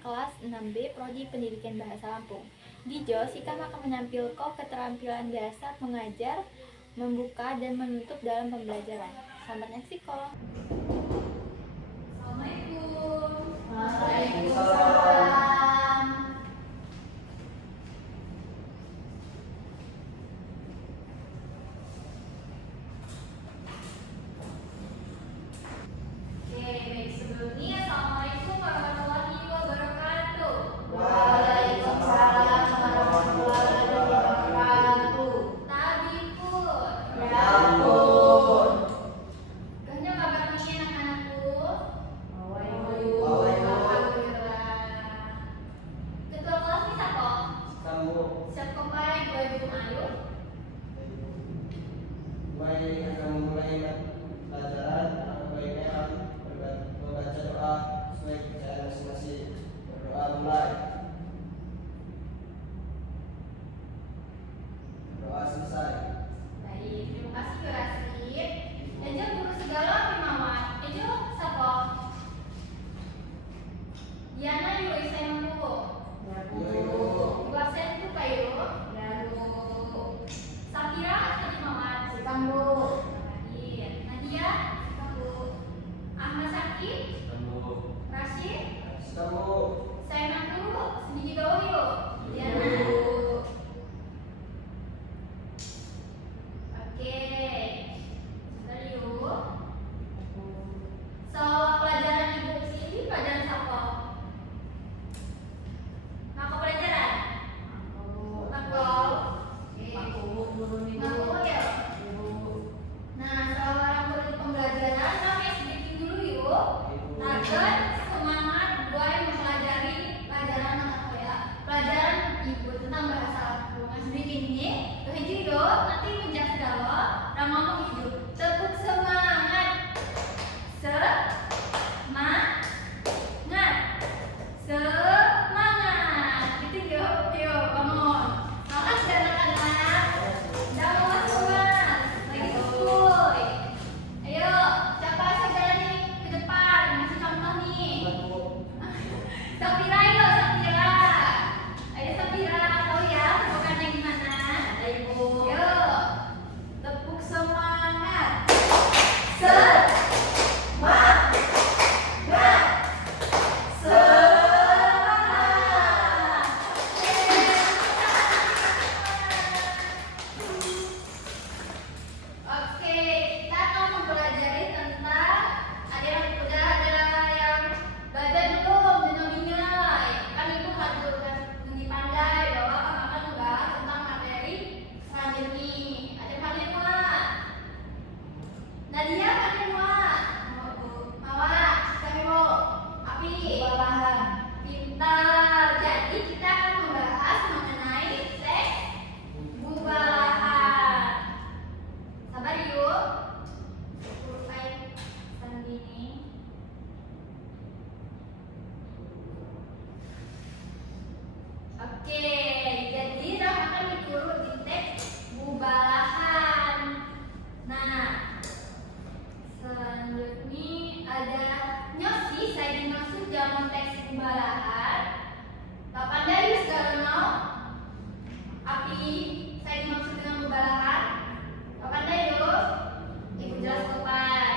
kelas 6B Prodi Pendidikan Bahasa Lampung. Di JOS, Ikam akan menampilkan keterampilan dasar mengajar, membuka, dan menutup dalam pembelajaran. Selamat menyaksikan. Assalamualaikum. Waalaikumsalam. Oke, baik, sebelumnya Assalamualaikum warahmatullahi wabarakatuh. Waalaikumsalam warahmatullahi wabarakatuh. Tabipun. Ya ampun. Gimana kabar nih anak-anakku? Alhamdulillah. Ketua kelas nih siapa? Kamu Siap kompai gue Jum Ayu. akan memulai pelajaran. Baiknya membaca doa sesuai kepercayaan masing-masing. Berdoa mulai. Doa selesai. Baik, terima kasih Kak Rasid. Ejo guru segala Pimawan. Ejo siapa? Diana yuk isen dulu. Ibu absen tuh kayu. Safira tadi Mawan. Nadia, Ahmad Sakti, Rashid, Kamu saya nak dulu, sedikit dulu yuk. Diana. Oke, sebentar yuk. So, pelajaran ibu sini pelajaran apa? Maka pelajaran? Makul. Makul ya? Nah, seorang guru pembelajaran kami sedikit dulu yuk. Target semangat buat mempelajari pelajaran apa ya? Pelajaran ibu tentang bahasa Lampung. Nah, sedikit ini, kehidup yuk. Nanti menjadi dalam ramamu hidup. Tepuk semangat. Semangat. Semangat. Gitu yuk. Yuk, bangun. Makasih anak-anak. Udah mau semangat. Lagi kuy. Ayo, siapa segera nih ke depan ngasih contoh nih. Safira yuk, Safira. Ayo Safira, tahu ya tepukannya gimana? Ibu. Yuk, tepuk semangat. Semangat. Oke, kita akan mempelajari tentang ada yang udah ada yang belajar belum dengan kan ibu harus lebih pandai bahwa akan membahas tentang materi selanjutnya. Ada pandai semua. Nadia pandai semua. Mawa, kami mau api. Bahan. Pintar. Jadi kita akan membahas mengenai teks bubalahan. Sabar yuk. Sampai sandini. Oke, jadi kita akan dikurut di teks bubalahan. Nah, selanjutnya ada nyosi saya dimaksud jaman teks bubalahan. Kapan dari sekarang mau? Api saya dimaksud dengan bubalahan. Kapan dari yuk? Ibu jelas kepai.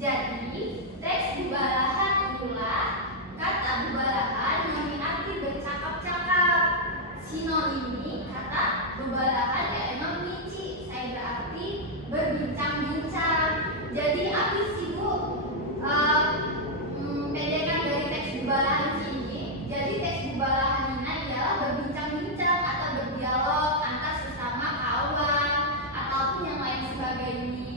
Jadi teks bubalahan itulah kata bubalahan yang berarti bercakap-cakap. Sinonim kata bubalahan ya emang mici. Saya berarti berbincang-bincang. Jadi api sibuk pendekan dari teks bubalahan sini. Jadi teks bubalahan ini adalah berbincang-bincang atau berdialog antar sesama kawan ataupun yang lain sebagainya.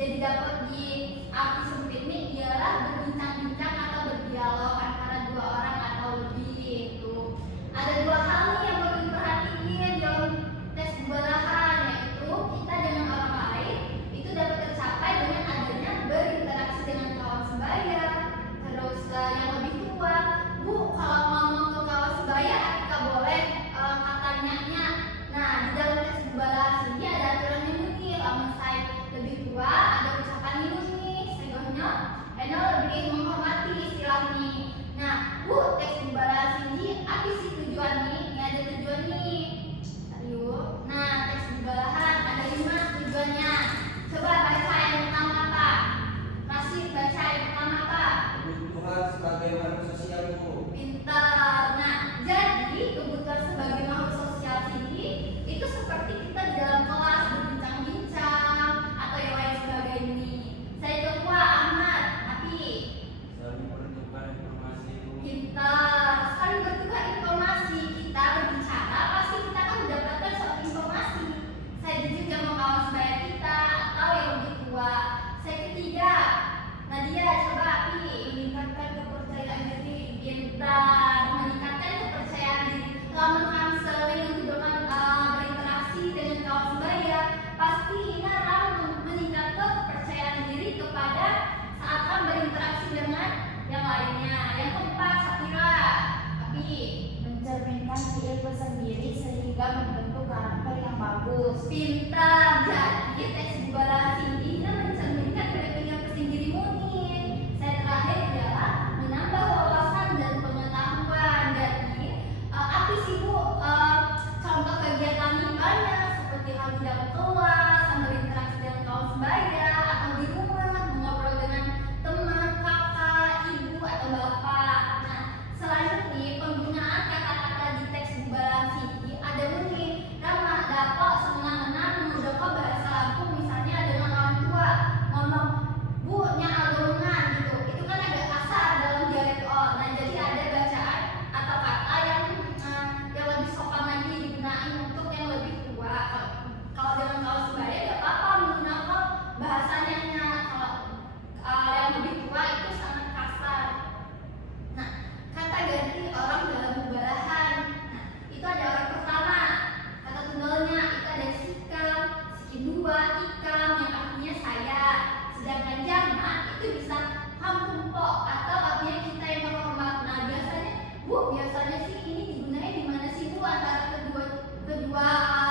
Jadi dapat di api sempit ini ialah berbincang-bincang atau berdialog antara dua orang atau lebih. Itu ada dua hal nih yang perlu diperhatiin dalam teks bubalahan. Pintar. Jadi teks Bubalahan Singgi ini mencerminkan pendidikan petinggi dirimu nih. Saya terakhir adalah menambah wawasan dan pengetahuan. Jadi apa sih Bu? Contoh kegiatan ini banyak seperti hal di dalam kelas, sambil berinteraksi dengan kawan sebaya, atau di rumah mengobrol dengan teman, kakak, ibu atau bapak. Nah, selanjutnya penggunaan kata-kata di teks Bubalahan Singgi ada bunyi nama, dapat, senang-senang, mudoko, bahasa Lampung, misalnya dengan orang tua ngomong bu nya alungan gitu, itu kan agak kasar dalam dialek on. Nah, jadi ada bacaan atau kata yang lebih sopan lagi digunakan untuk yang lebih tua. Kalau dengan kawan sebaya gak apa-apa menggunakan bahasanya. Kalau yang lebih tua itu sangat kasar. Nah, kata ganti orang dalam Bubalahan. Nah, itu ada orang pertama, kata tunggalnya itu ada sikam, sikin dua, ikam yang artinya saya. Sedangkan jamak itu bisa kampung pok atau artinya kita yang terhormat. Nah, biasanya sih ini digunakan di mana sih Bu antara kedua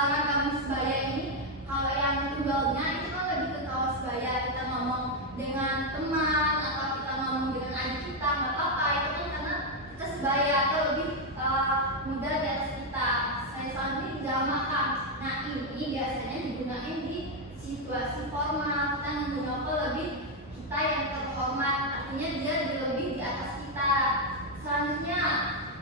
ragam sebaya ini? Kalau yang tunggalnya itu kan lebih ke kawan sebaya, kita ngomong dengan teman atau kita ngomong dengan adik kita, nggak apa-apa, itu kan karena kita sebaya atau lebih muda di atas kita. Saya selanjutnya dijamakan. Nah, ini biasanya digunakan di situasi formal, kita menggunakan lebih kita yang terhormat, artinya dia lebih di atas kita. Selanjutnya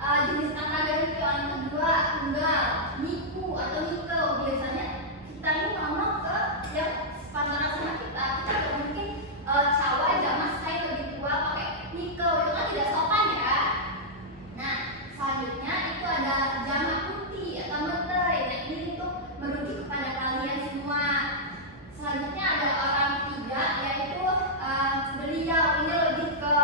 jenis kata ganti yang kedua tunggal, niku atau nikel. Biasanya kita ini ngomong ke yang sepantaran sama kita gak mungkin cawa zaman saya lebih tua pakai nikel, itu kan tidak sopan ya. Nah, selanjutnya itu ada jamak putih atau mentei. Nah, ini untuk merujuk kepada kalian semua. Selanjutnya ada orang ketiga yaitu beliau. Ini lebih ke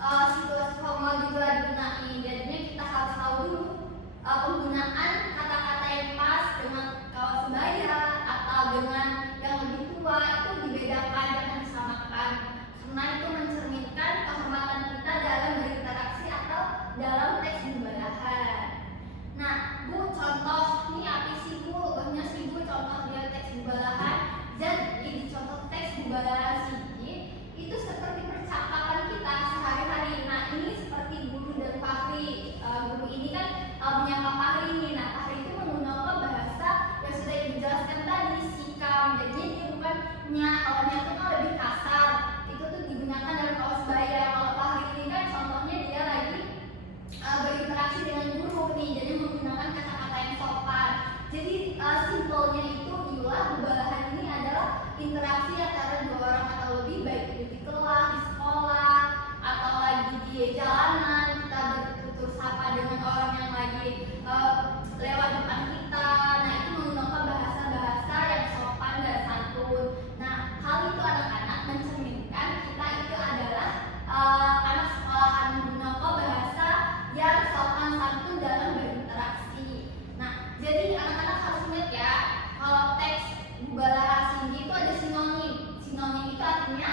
situasi formal juga digunakan. Jadinya kita harus tahu dulu penggunaan kata-kata yang pas dengan kawan sebaya atau dengan yang lebih tua itu dibedakan, jangan disamakan, karena itu mencerminkan kehormatan kita dalam berinteraksi atau dalam teks Bubalahan. Nah, Bu, contoh ini apa sih Bu? Banyak sih Bu contoh dari teks Bubalahan. Jadi di contoh teks Bubalahan Singgi itu seperti percakapan kita sehari-hari. Nah, ini seperti guru dan Fahri. Guru ini kan menyapa Fahri ini. Nah, Fahri itu menggunakan bahasa yang sudah dijelaskan tadi, sikam. Jadi dia bukan nya, kalau nya itu kan lebih kasar. Itu tuh digunakan dalam kawan sebaya. Kalau Fahri ini kan contohnya dia lagi berinteraksi dengan guru nih, jadi menggunakan kata-kata yang sopan. Jadi simpelnya itu iulah Bubalahan ini adalah interaksi antara dua orang atau lebih, baik itu di kelas, di sekolah, atau lagi di jalanan, kita bertutur sapa dengan orang yang lagi lewat depan kita. Nah, itu menggunakan bahasa-bahasa yang sopan dan santun. Nah, hal itu anak-anak mencerminkan kita itu adalah anak sekolahan, menggunakan bahasa yang sopan santun dalam berinteraksi. Nah, jadi anak-anak harus ingat ya, kalau teks Bubalahan Singgi itu ada sinonim. Sinonim itu artinya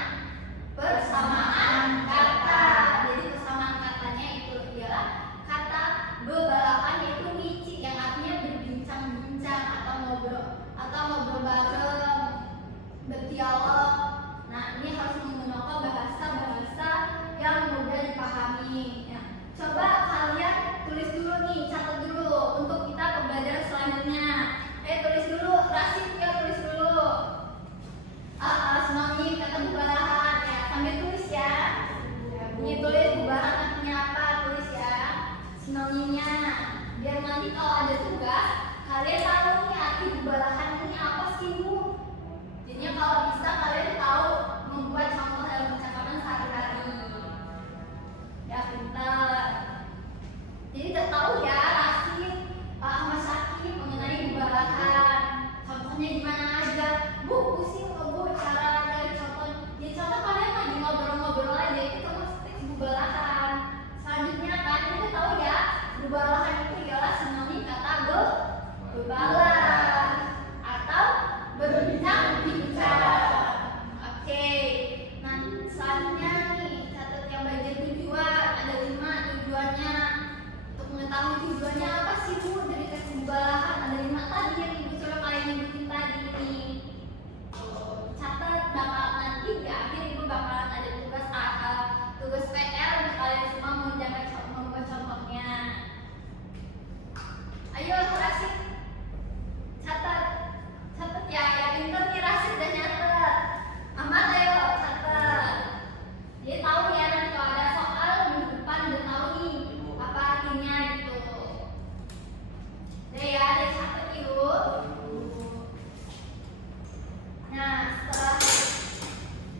persamaan kata. Jadi persamaan katanya itu adalah kata Bubalahan yaitu mici, yang artinya berbincang-bincang atau ngobrol bareng, berdialog. Nah, ini harus menggunakan bahasa-bahasa yang mudah dipahami. Ya. Coba kalian tulis dulu nih, catat dulu untuk kita pembelajaran selanjutnya. Tulis dulu, Rasid ya, tulis dulu. Sinonim kata Bubalahan ya, sambil tulis ya. Ini tulis Bubalahan artinya apa, tulis ya sinonimnya. Biar nanti kalau ada tugas, kalian tahu nih arti Bubalahan ini apa sih Bu. Jadinya kalau bisa kalian tahu membuat contoh dalam percakapan sehari-hari. Ya, pintar. Jadi udah tahu ya Rasid sama Syakib mengenai Bubalahan. Contohnya gimana aja. Bu, pusing kok Bu cara dari contoh. Jadi contoh kalian lagi ngobrol-ngobrol aja, itu termasuk teks Bubalahan. Selanjutnya kan kita tahu ya, Bubalahan itu adalah sinonim kata bebalan atau berbincang-bincang. Oke. Nah, selanjutnya nih catat yang bagian tujuan, ada 5 tujuannya. Untuk mengetahui tujuannya apa sih Bu dari teks Bubalahan, ada 5 tadi yang Ibu coba kalian nyebutin tadi. Ayo Rasid, catat, catat ya, yang pintar nih Rasid dan nyatet. Amat ayo catat. Jadi tahu ya nanti kalau ada soal minggu depan udah tahu nih apa artinya gitu. Deh ya, deh catat yuk. Nah, setelah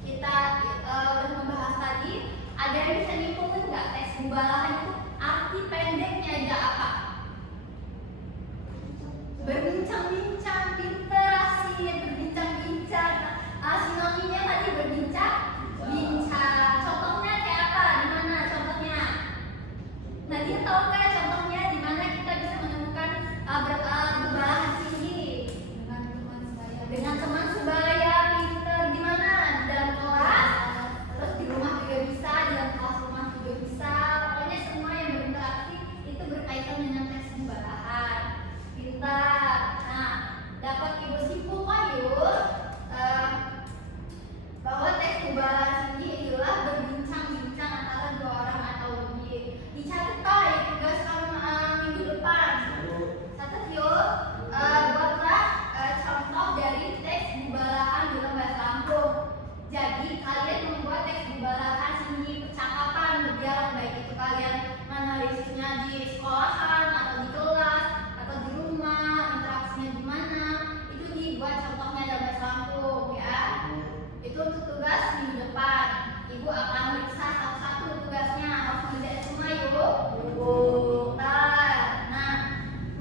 kita udah membahas tadi, ada yang bisa nyimpulin nggak teks mubalaghah itu arti pendeknya aja apa? Berbincang-bincang, pinter sih, berbincang-bincang. Sinonimnya tadi berbincang-bincang. Contohnya kayak apa? Di mana contohnya? Nadia tahu nggak contohnya di mana kita bisa menemukan mubalaghah tinggi? Dengan teman sebaya, pinter. Di mana? Di dalam kelas, terus di rumah juga bisa, di dalam kelas rumah juga bisa. Pokoknya semua yang berinteraksi itu berkaitan dengan teks mubalaghah. Pintar. Nah, dapat ibu simpulkan yuk bahwa teks mubalaghah ini adalah berbincang-bincang antara dua orang atau lebih. Dicatat Pak ya tugas kamu minggu depan. Catat yuk. Buatlah contoh dari teks mubalaghah dalam bahasa Lampung. Jadi kalian membuat teks mubalaghah seni percakapan berdialog, baik itu kalian menganalisisnya di sekolahan atau di kelas atau di rumah, interaksinya gimana, itu dibuat contohnya dalam bahasa Lampung ya. Itu untuk tugas minggu depan. Ibu akan meriksa satu-satu tugasnya, harus ngerjain semua yuk. Nah,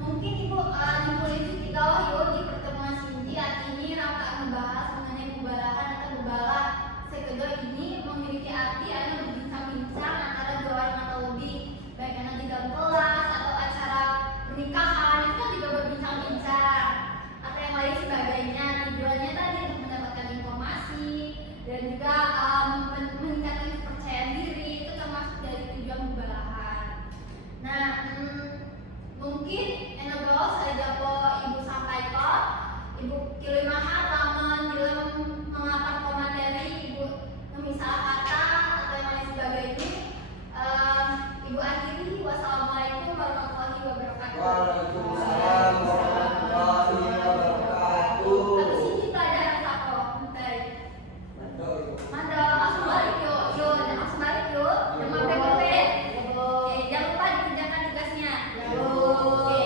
mungkin ibu nyimpulin di bawah yuk. Di pertemuan Cindy hari ini Raka membahas mengenai mubalaghah atau mubalah. Sekedar ini memiliki arti ada berbincang-bincang antara dua orang atau lebih, baik karena di dalam kelas atau acara pernikahan itu kan juga berbincang-bincang atau yang lain sebagainya. Tujuannya tadi untuk mendapatkan informasi dan juga meningkatkan kepercayaan diri, itu termasuk dari tujuan mubalaghah. Nah, mungkin enobel saja po ibu sampaikan, ibu kilimahan lamun dalam memaparkan materi, ibu memisah kata atau yang lain sebagainya. Ibu akhiri, wassalamualaikum warahmatullahi wabarakatuh. Waalaikumsalam warahmatullahi wabarakatuh. Habis ini pelajaran apa? Bentar. Mantap, langsung balik yuk, langsung balik yuk. Jangan sampai Oke, jangan lupa dikerjakan tugasnya. Oke.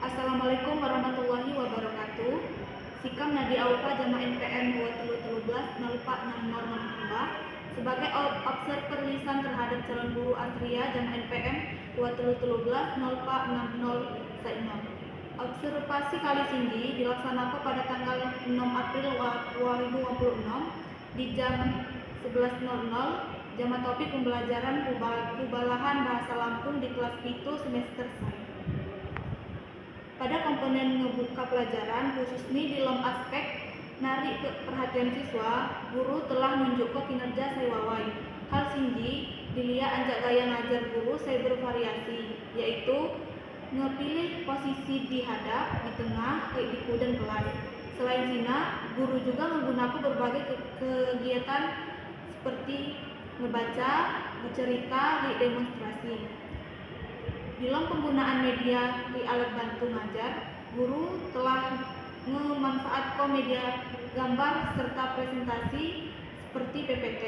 Assalamualaikum warahmatullahi wabarakatuh. Sikam Nadi Aufa Jamaah NPM 2013 04 sebagai observer lisan terhadap calon guru Astria Jamaah NPM 2013 04 Observasi kali Cindy dilaksanakan pada tanggal 6 April 2026 di jam 11.00. Jama topik pembelajaran mubalaghah bahasa Lampung di kelas itu semester 1. Pada komponen ngebuka pelajaran, khusus ini dalam aspek narik perhatian siswa, guru telah menunjukkan kinerja saya wawai. Hal singgi dilihat anjak gaya ngajar guru saya bervariasi, yaitu ngepilih posisi di hadap, di tengah, di dan kelas. Selain sina, guru juga menggunakan berbagai kegiatan seperti ngebaca, bercerita, demonstrasi. Dalam penggunaan media di alat bantu ngajar, guru telah memanfaatkan media gambar serta presentasi seperti PPT.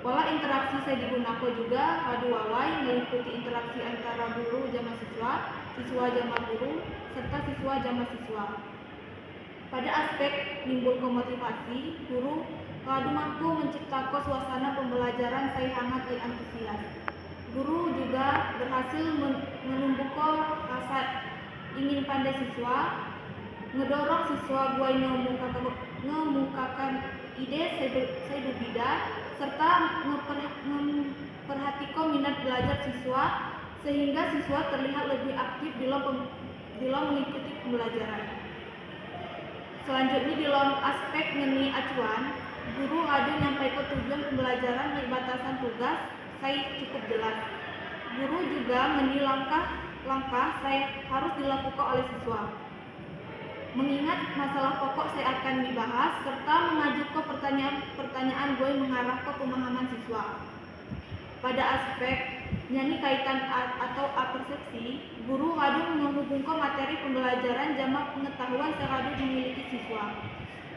Pola interaksi saya digunakan juga adu wawai, meliputi interaksi antara guru jama siswa, siswa jama guru, serta siswa jama siswa. Pada aspek nimbul motivasi, guru kadu mampu menciptakan suasana pembelajaran saya hangat dan antusias. Guru juga berhasil menumbuhkan rasa ingin pandai siswa, ngedorong siswa buat ngemukakan ide saya berbeda, serta memperhatikan minat belajar siswa sehingga siswa terlihat lebih aktif dalam mengikuti pembelajaran. Selanjutnya dalam aspek mengenai acuan, guru ada menyampaikan tujuan pembelajaran dan batasan tugas saya cukup jelas. Guru juga menilai langkah-langkah saya harus dilakukan oleh siswa. Mengingat masalah pokok saya akan dibahas serta mengajukan pertanyaan gue mengarah ke pemahaman siswa. Pada aspek nyanyi kaitan atau apersepsi, guru kadung menghubungkan materi pembelajaran jama pengetahuan sekadung memiliki siswa.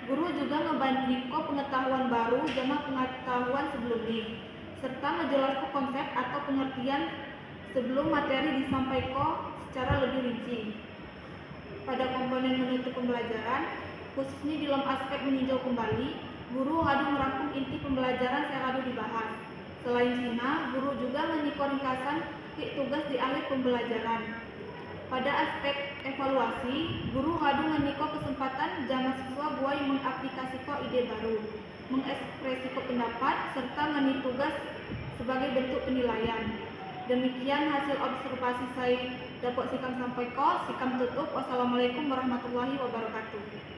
Guru juga ngebandingkan pengetahuan baru jama pengetahuan sebelumnya, serta menjelaskan konsep atau pengertian sebelum materi disampaikan secara lebih rinci. Pada komponen menutup pembelajaran, khususnya dalam aspek meninjau kembali, guru kadung merangkum inti pembelajaran sekadung dibahas. Selain sina, guru juga menyikor ringkasan tugas di akhir pembelajaran. Pada aspek evaluasi, guru kadung menyikor kesempatan jama siswa buai mengaplikasikan ide baru, mengekspresikan pendapat, serta meni tugas sebagai bentuk penilaian. Demikian hasil observasi saya dapat sikam sampaikan. Sikam tutup. Wassalamualaikum warahmatullahi wabarakatuh.